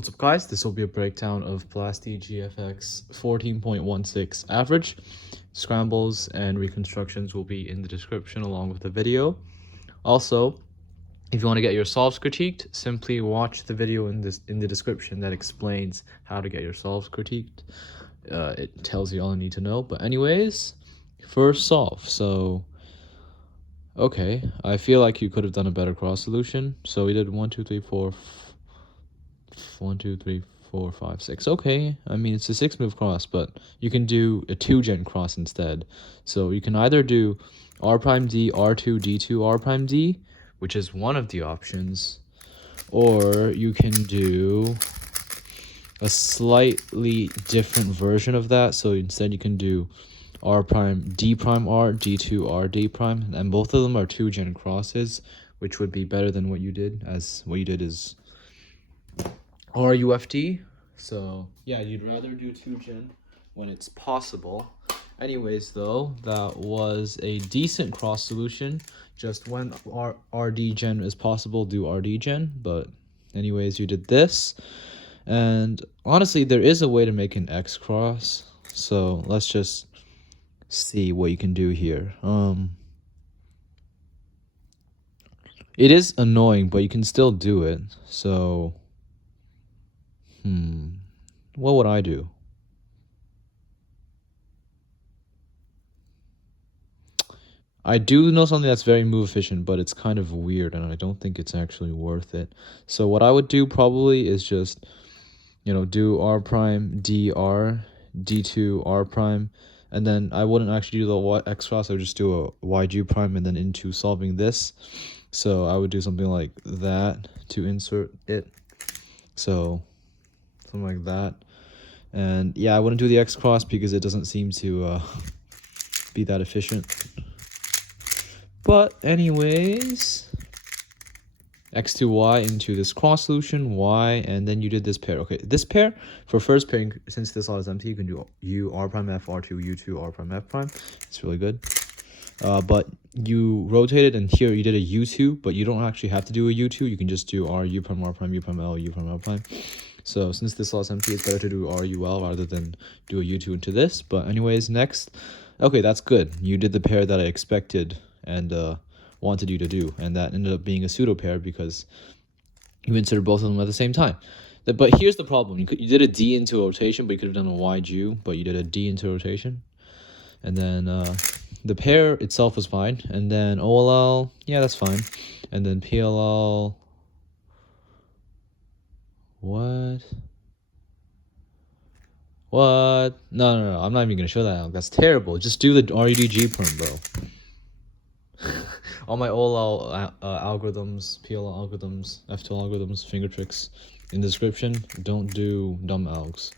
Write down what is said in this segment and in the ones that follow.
What's up, guys? This will be a breakdown of BlastyGFX 14.16 average. Scrambles and reconstructions will be in the description along with the video. Also, if you want to get your solves critiqued, simply watch the video in the description that explains how to get your solves critiqued. It tells you all you need to know. But anyways, first solve. So, okay, I feel like you could have done a better cross solution. So we did 1, 2, 3, 4. 1, 2, 3, 4, 5, 6. Okay, I mean it's a 6-move cross, but you can do a 2-gen cross instead. So you can either do R prime D, R2, D2, R prime D, which is one of the options, or you can do a slightly different version of that. So instead you can do R prime D prime R, D2 R D prime, and both of them are 2-gen crosses, which would be better than what you did, as what you did is RUFD. So yeah, you'd rather do 2-gen when it's possible. Anyways, though, that was a decent cross solution. Just when RD gen is possible, do RD gen. But anyways, you did this. And honestly, there is a way to make an X cross. So let's just see what you can do here. It is annoying, but you can still do it. So what would I do? I do know something that's very move efficient, but it's kind of weird, and I don't think it's actually worth it. So what I would do probably is just, do R prime, D, R, D2, R prime, and then I wouldn't actually do the X cross, I would just do a YG prime, and then into solving this. So I would do something like that to insert it. So something like that. And yeah, I wouldn't do the X cross because it doesn't seem to be that efficient. But anyways, X to Y into this cross solution, Y, and then you did this pair. Okay, this pair, for first pairing, since this slot is empty, you can do U, R prime, F, R2, U2, R prime, F prime. It's really good. But you rotated, and here you did a U2, but you don't actually have to do a U2. You can just do R, U prime, R prime, U prime, L, U prime, L prime. So since this slot is empty, it's better to do R, U, L rather than do a U2 into this. But anyways, next. Okay, that's good. You did the pair that I expected and wanted you to do, and that ended up being a pseudo pair because you inserted both of them at the same time. But here's the problem: you did a D into rotation, but you could have done a YG, but you did a D into rotation, and then the pair itself was fine, and then OLL, yeah, that's fine, and then PLL, what? No, I'm not even gonna show that out. That's terrible. Just do the RUDG perm, bro. All my OLL algorithms, PLL algorithms, F2 algorithms, finger tricks in the description. Don't do dumb algs.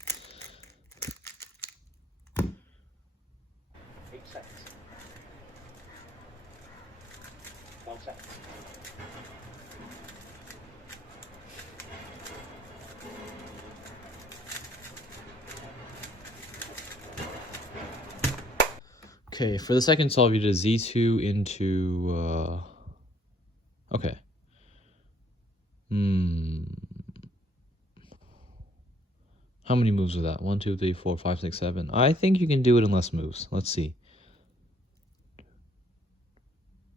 Okay, for the second solve, you did a Z2 into, okay. How many moves was that? 1, 2, 3, 4, 5, 6, 7. I think you can do it in less moves. Let's see.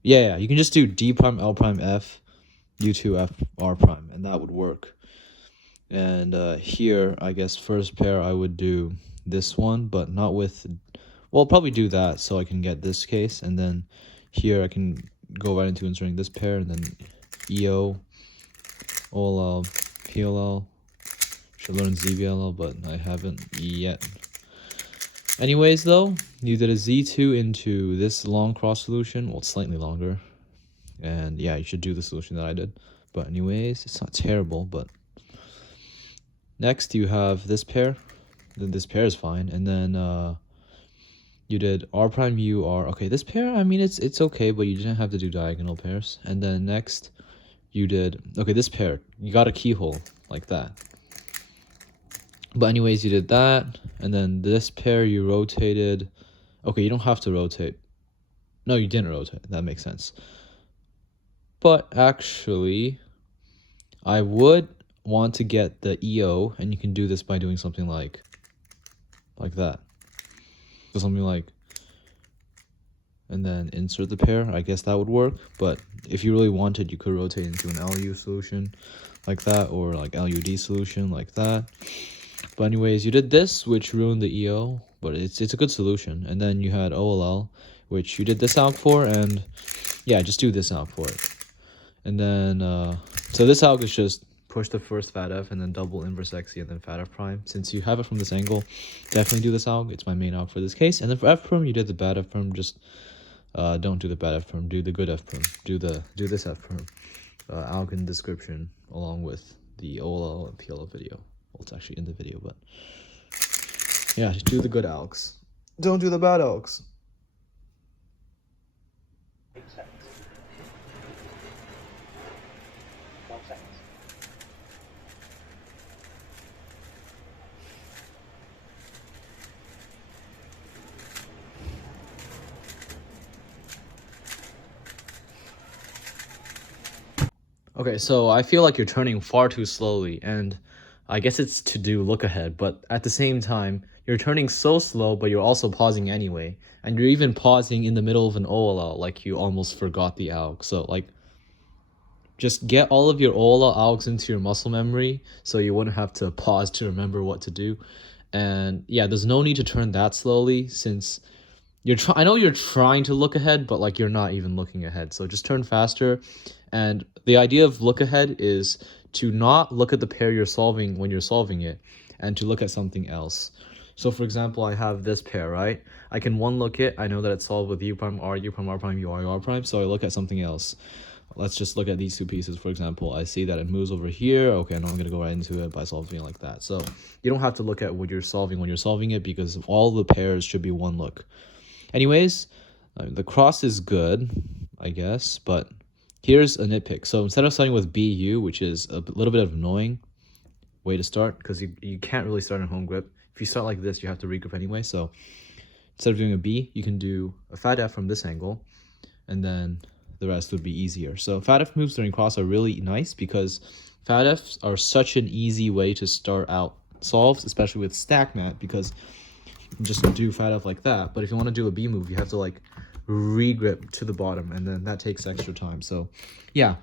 Yeah, you can just do D prime, L prime, F, U2, F, R prime, and that would work. And here, I guess first pair I would do this one, but not with, well, probably do that so I can get this case, and then here I can go right into inserting this pair, and then EO, OLL, PLL. Should learn ZVLL, but I haven't yet. Anyways, though, you did a Z2 into this long cross solution. Well, it's slightly longer. And yeah, you should do the solution that I did. But anyways, it's not terrible, but next you have this pair. Then this pair is fine. And then you did R prime U R. Okay, this pair, I mean, it's okay, but you didn't have to do diagonal pairs. And then next you did, okay, this pair, you got a keyhole like that. But anyways, you did that, and then this pair you rotated. Okay, you don't have to rotate. No, you didn't rotate. That makes sense. But actually, I would want to get the EO, and you can do this by doing something like that. So something like, and then insert the pair. I guess that would work. But if you really wanted, you could rotate into an LU solution like that, or like LUD solution like that. But anyways, you did this, which ruined the EO, but it's a good solution. And then you had OLL, which you did this alg for, and yeah, just do this alg for it. And then, so this alg is just push the first fat F and then double inverse XE and then fat F prime. Since you have it from this angle, definitely do this alg. It's my main alg for this case. And then for F prim, you did the bad F prim. Just don't do the bad F prim. Do the good F prim. Do this F prim. Alg in the description along with the OLL and PLL video. Well, it's actually in the video, but yeah, just do the good algs. Don't do the bad algs. Okay, so I feel like you're turning far too slowly, and I guess it's to do look ahead, but at the same time, you're turning so slow, but you're also pausing anyway, and you're even pausing in the middle of an OLL, like you almost forgot the alg. So like, just get all of your OLL algs into your muscle memory, so you wouldn't have to pause to remember what to do. And yeah, there's no need to turn that slowly, since I know you're trying to look ahead, but like you're not even looking ahead. So just turn faster. And the idea of look ahead is to not look at the pair you're solving when you're solving it, and to look at something else. So for example, I have this pair, right? I can one look it. I know that it's solved with U prime, R prime, U R prime. So I look at something else. Let's just look at these two pieces. For example, I see that it moves over here. Okay, now I'm going to go right into it by solving it like that. So you don't have to look at what you're solving when you're solving it, because all the pairs should be one look. Anyways, the cross is good, I guess, but here's a nitpick. So instead of starting with BU, which is a little bit of annoying way to start, because you can't really start in home grip. If you start like this, you have to regrip anyway. So instead of doing a B, you can do a fat F from this angle, and then the rest would be easier. So fat F moves during cross are really nice, because fat Fs are such an easy way to start out solves, especially with stack mat, because just do fat F like that. But if you want to do a B move, you have to like regrip to the bottom, and then that takes extra time. So yeah,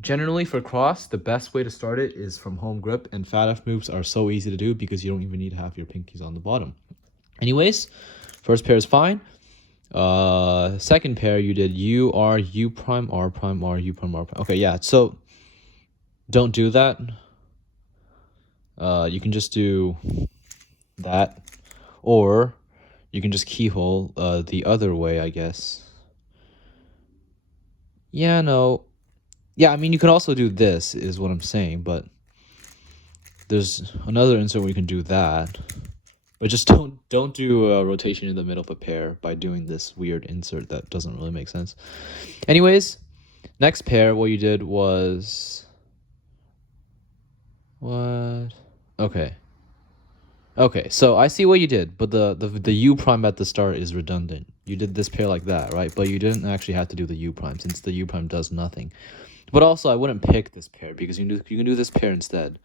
generally for cross, the best way to start it is from home grip, and fat F moves are so easy to do because you don't even need to have your pinkies on the bottom. Anyways, first pair is fine. Second pair, you did U, R, U prime, R prime, R, U prime, R prime. Okay, yeah, so don't do that. You can just do that, or you can just keyhole the other way, I guess. Yeah, no. Yeah, I mean, you could also do this, is what I'm saying, but there's another insert where you can do that. But just don't do a rotation in the middle of a pair by doing this weird insert that doesn't really make sense. Anyways, next pair, what you did was... What? Okay. Okay, so I see what you did, but the U prime at the start is redundant. You did this pair like that, right? But you didn't actually have to do the U prime, since the U prime does nothing. But also, I wouldn't pick this pair, because you can do this pair instead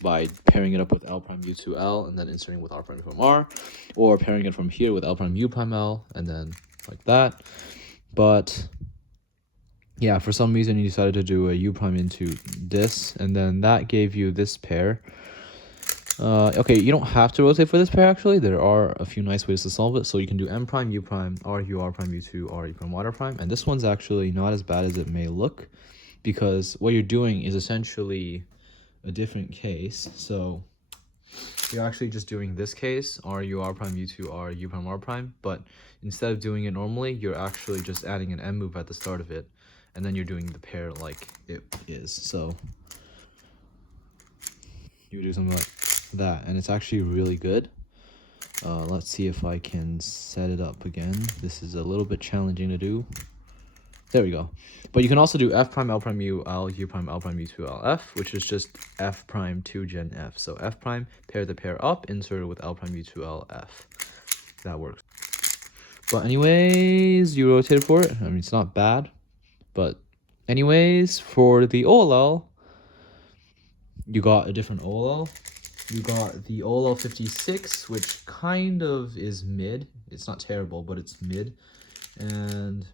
by pairing it up with L prime U2L and then inserting with R prime from R, or pairing it from here with L prime U prime L and then like that. But yeah, for some reason you decided to do a U prime into this, and then that gave you this pair. Okay, you don't have to rotate for this pair, actually. There are a few nice ways to solve it. So you can do M prime, U prime, R, U, R prime, U2, R, U prime, Y prime. And this one's actually not as bad as it may look, because what you're doing is essentially a different case. So you're actually just doing this case, R, U, R prime, U2, R, U prime, R prime. But instead of doing it normally, you're actually just adding an M move at the start of it. And then you're doing the pair like it is. So you do something like that, and it's actually really good. Let's see if I can set it up again. This is a little bit challenging to do. There we go. But you can also do F prime, L prime, U, L, U prime, L prime, U2, L, F, which is just F prime 2 gen F. So F prime, pair the pair up, insert it with L prime, U2, L, F. That works. But anyways, you rotated for it. I mean, it's not bad. But anyways, for the OLL, you got a different OLL. You got the OLL 56, which kind of is mid. It's not terrible, but it's mid. And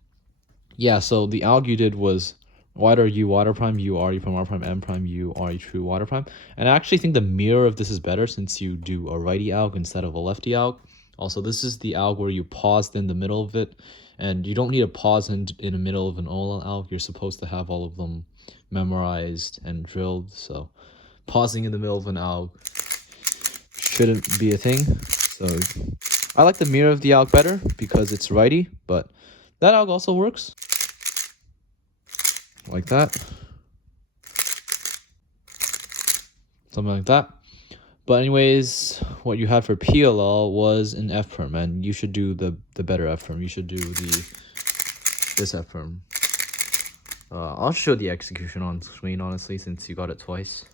yeah, so the alg you did was water U water prime U R U prime R prime M prime U R U true water prime. And I actually think the mirror of this is better since you do a righty alg instead of a lefty alg. Also, this is the alg where you paused in the middle of it, and you don't need a pause in the middle of an OLL alg. You're supposed to have all of them memorized and drilled, so pausing in the middle of an alg shouldn't be a thing. So I like the mirror of the alg better because it's righty, but that alg also works. Like that. Something like that. But anyways, what you had for PLL was an F perm, and you should do the better F perm. You should do this F perm. I'll show the execution on screen, honestly, since you got it twice.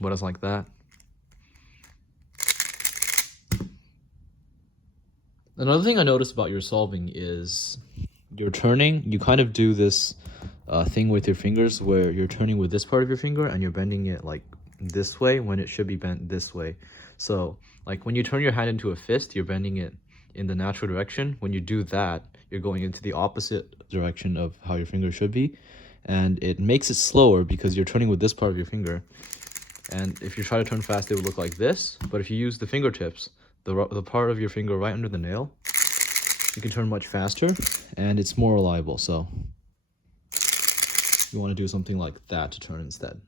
But it's like that. Another thing I noticed about your solving is your turning. You kind of do this thing with your fingers where you're turning with this part of your finger and you're bending it like this way when it should be bent this way. So like when you turn your hand into a fist, you're bending it in the natural direction. When you do that, you're going into the opposite direction of how your finger should be, and it makes it slower because you're turning with this part of your finger. And if you try to turn fast, it would look like this. But if you use the fingertips, the part of your finger right under the nail, you can turn much faster and it's more reliable. So you want to do something like that to turn instead.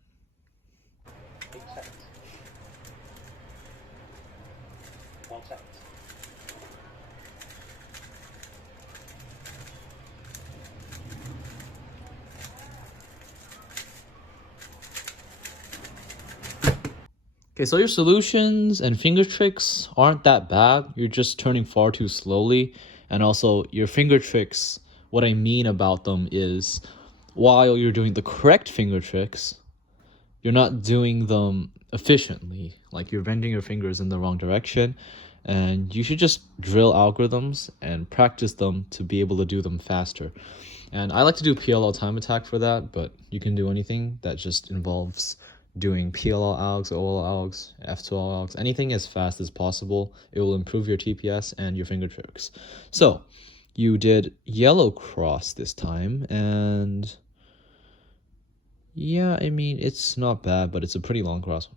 Okay, so your solutions and finger tricks aren't that bad. You're just turning far too slowly. And also, your finger tricks, what I mean about them is, while you're doing the correct finger tricks, you're not doing them efficiently. Like, you're bending your fingers in the wrong direction. And you should just drill algorithms and practice them to be able to do them faster. And I like to do PLL time attack for that, but you can do anything that just involves doing PLL algs, OL algs, F2L algs, anything as fast as possible. It will improve your TPS and your finger tricks. So you did yellow cross this time, and yeah, I mean, it's not bad, but it's a pretty long cross.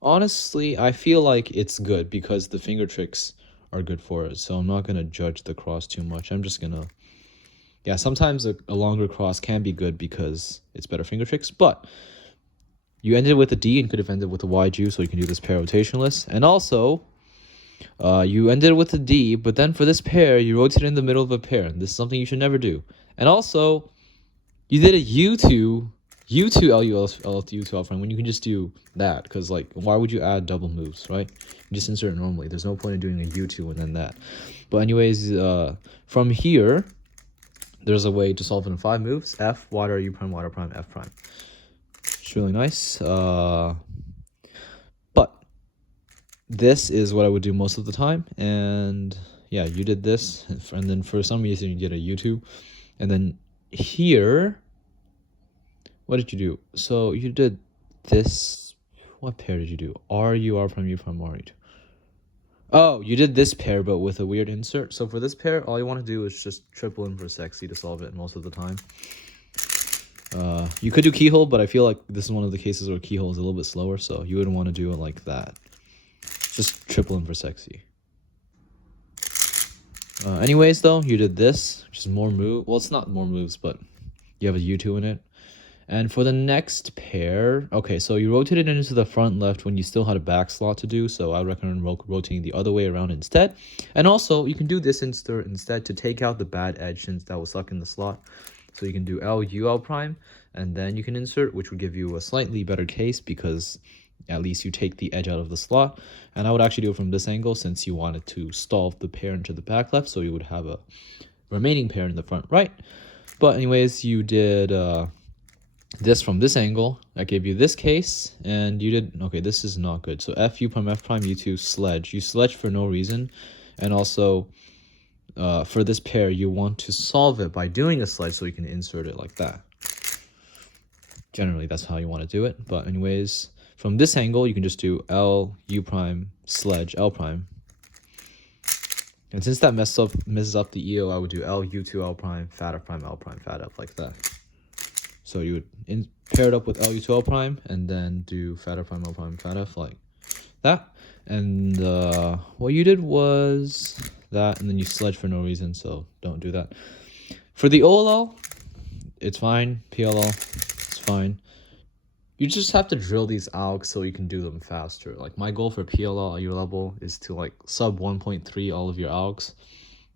Honestly, I feel like it's good because the finger tricks are good for it. So I'm not going to judge the cross too much. I'm just going to... Yeah, sometimes a longer cross can be good because it's better finger tricks. But you ended with a D and could have ended with a YG, so you can do this pair rotationless. And also, you ended with a D, but then for this pair, you rotate in the middle of a pair. And this is something you should never do. And also, you did a U2 LU L2 L frame when you can just do that, because like why would you add double moves, right? You just insert it normally. There's no point in doing a U2 and then that. But anyways, from here there's a way to solve it in 5 moves: F, water, U prime, water prime, F prime. It's really nice. But this is what I would do most of the time. And yeah, you did this, and then for some reason you did a U2, and then here, what did you do? So you did this. What pair did you do? RU, R prime, U prime, RU2. Oh, you did this pair, but with a weird insert. So for this pair, all you want to do is just triple in for sexy to solve it most of the time. You could do keyhole, but I feel like this is one of the cases where keyhole is a little bit slower, so you wouldn't want to do it like that. Just triple in for sexy. Anyways, though, you did this, which is more move. Well, it's not more moves, but you have a U2 in it. And for the next pair, okay, so you rotated it into the front left when you still had a back slot to do, so I recommend rotating the other way around instead. And also, you can do this insert instead to take out the bad edge since that was stuck in the slot. So you can do LU prime, and then you can insert, which would give you a slightly better case because at least you take the edge out of the slot. And I would actually do it from this angle since you wanted to stall the pair into the back left, so you would have a remaining pair in the front right. But anyways, you did this from this angle. I gave you this case, and you did... Okay, this is not good. So F, U prime, F prime, U2, sledge. You sledge for no reason. And also, for this pair, you want to solve it by doing a sledge so you can insert it like that. Generally, that's how you want to do it. But anyways, from this angle, you can just do L, U prime, sledge, L prime. And since that messes up the EO, I would do L, U2, L prime, fat F prime, L prime, fat F like that. So you would pair it up with L, U2, L prime, and then do fat F prime, L prime, fat F like that. And what you did was that, and then you sledge for no reason, so don't do that. For the OLL, it's fine. PLL, it's fine. You just have to drill these out so you can do them faster. Like my goal for PLL at your level is to like sub 1.3 all of your algs,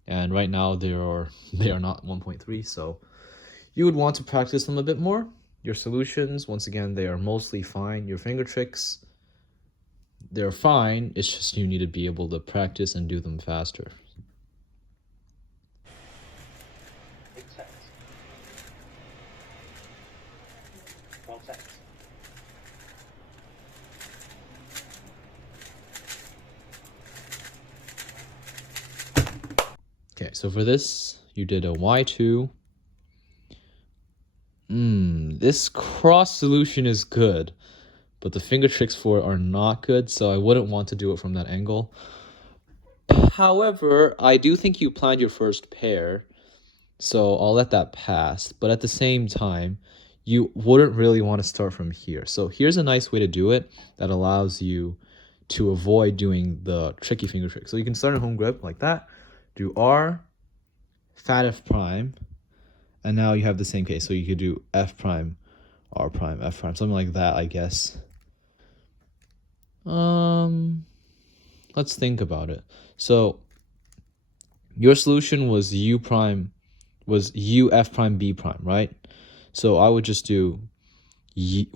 and right now they are not 1.3, so you would want to practice them a bit more. Your solutions, once again, they are mostly fine. Your finger tricks, they're fine. It's just you need to be able to practice and do them faster. Okay, so for this, you did a Y2. This cross solution is good, but the finger tricks for it are not good, so I wouldn't want to do it from that angle. However, I do think you planned your first pair, so I'll let that pass. But at the same time, you wouldn't really want to start from here. So here's a nice way to do it that allows you to avoid doing the tricky finger trick. So you can start in home grip like that, do R, fat F prime, and now you have the same case. So you could do F prime, R prime, F prime, something like that, I guess. Let's think about it. So your solution was U F prime B prime, right? So I would just do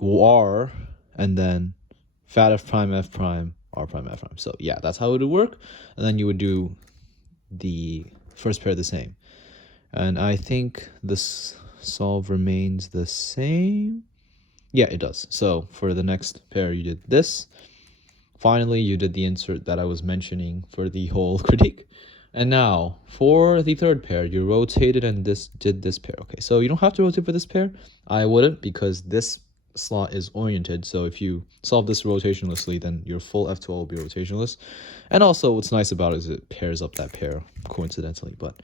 R and then fat F prime, F prime, R prime, F prime. So yeah, that's how it would work. And then you would do the first pair the same. And I think this solve remains the same. Yeah, it does. So for the next pair, you did this. Finally, you did the insert that I was mentioning for the whole critique. And now, for the third pair, you rotated and did this pair. Okay, so you don't have to rotate for this pair. I wouldn't, because this slot is oriented. So if you solve this rotationlessly, then your full F12 will be rotationless. And also, what's nice about it is it pairs up that pair, coincidentally. But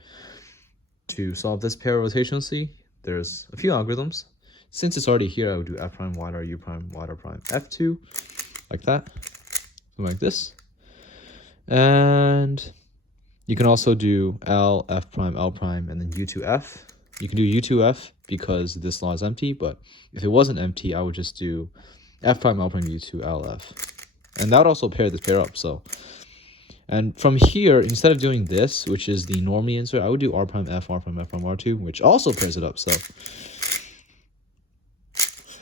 to solve this pair rotationlessly, there's a few algorithms. Since it's already here, I would do F prime, Y U prime, Y prime, F2, like that, something like this. And you can also do L, F prime, L prime, and then U2F. You can do U2F because this law is empty, but if it wasn't empty, I would just do F prime, L prime, U2, L, F. And that would also pair this pair up, so. And from here, instead of doing this, which is the normally insert, I would do R prime, F prime, R2, which also pairs it up, so.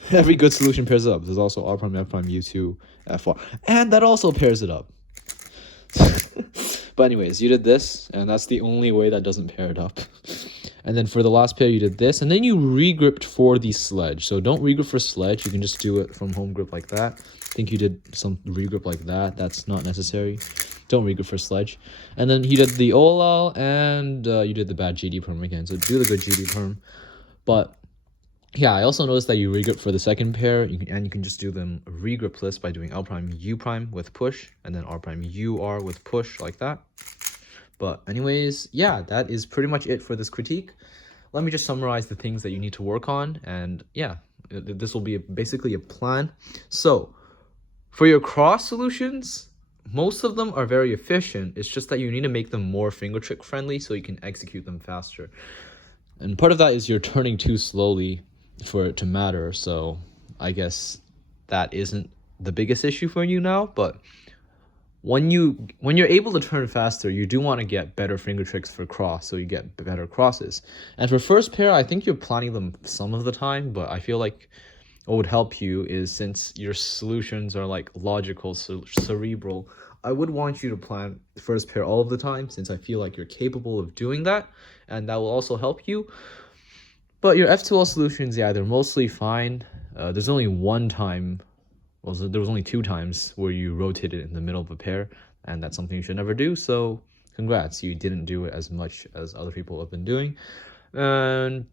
Every good solution pairs it up. There's also R prime, F prime, U2, FR. And that also pairs it up. But anyways, you did this, and that's the only way that doesn't pair it up. And then for the last pair, you did this, and then you regripped for the sledge. So don't regrip for sledge. You can just do it from home grip like that. I think you did some regrip like that. That's not necessary. Don't regrip for sledge. And then he did the OLL, and you did the bad GD perm again. So do the good GD perm. But yeah, I also noticed that you regrip for the second pair, and you can just do them regripless by doing L prime U prime with push, and then R prime U R with push like that. But anyways, yeah, that is pretty much it for this critique. Let me just summarize the things that you need to work on, and yeah, this will be basically a plan. So for your cross solutions, most of them are very efficient. It's just that you need to make them more finger trick friendly so you can execute them faster. And part of that is you're turning too slowly for it to matter, so I guess that isn't the biggest issue for you now. But when you're able to turn faster, you do want to get better finger tricks for cross, so you get better crosses. And for first pair, I think you're planning them some of the time, but I feel like what would help you is, since your solutions are like logical, cerebral, I would want you to plan the first pair all of the time, since I feel like you're capable of doing that, and that will also help you. But your F2L solutions, yeah, they're mostly fine. There's only one time, well, there was only 2 times where you rotated in the middle of a pair, and that's something you should never do. So congrats, you didn't do it as much as other people have been doing. And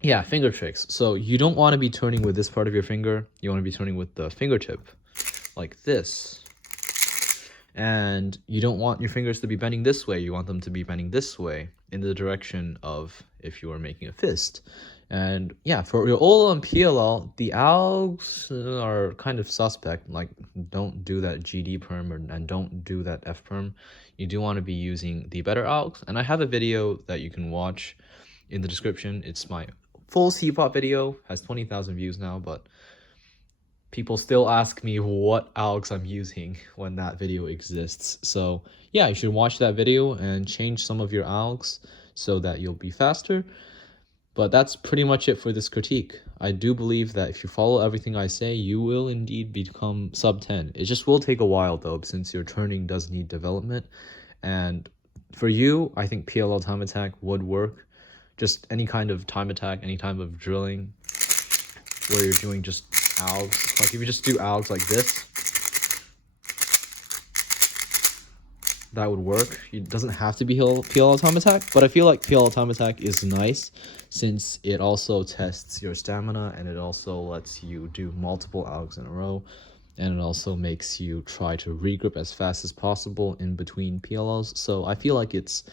yeah, finger tricks. So you don't want to be turning with this part of your finger. You want to be turning with the fingertip, like this. And you don't want your fingers to be bending this way. You want them to be bending this way in the direction of if you are making a fist. And yeah, for your OLL and PLL, the ALGs are kind of suspect. Like, don't do that GD perm and don't do that F perm. You do want to be using the better ALGs. And I have a video that you can watch in the description. It's my full C-pop video, has 20,000 views now, but people still ask me what ALGs I'm using when that video exists. So yeah, you should watch that video and change some of your ALGs so that you'll be faster. But that's pretty much it for this critique. I do believe that if you follow everything I say, you will indeed become sub 10. It just will take a while though, since your turning does need development. And for you, I think PLL time attack would work. Just any kind of time attack, any type of drilling where you're doing just ALGs. Like if you just do ALGs like this, that would work. It doesn't have to be PLL time attack, but I feel like PLL time attack is nice since it also tests your stamina and it also lets you do multiple ALGs in a row, and it also makes you try to regrip as fast as possible in between PLLs. So I feel like it's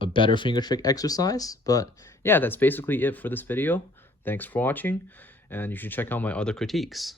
a better finger trick exercise. But yeah, that's basically it for this video. Thanks for watching, and you should check out my other critiques.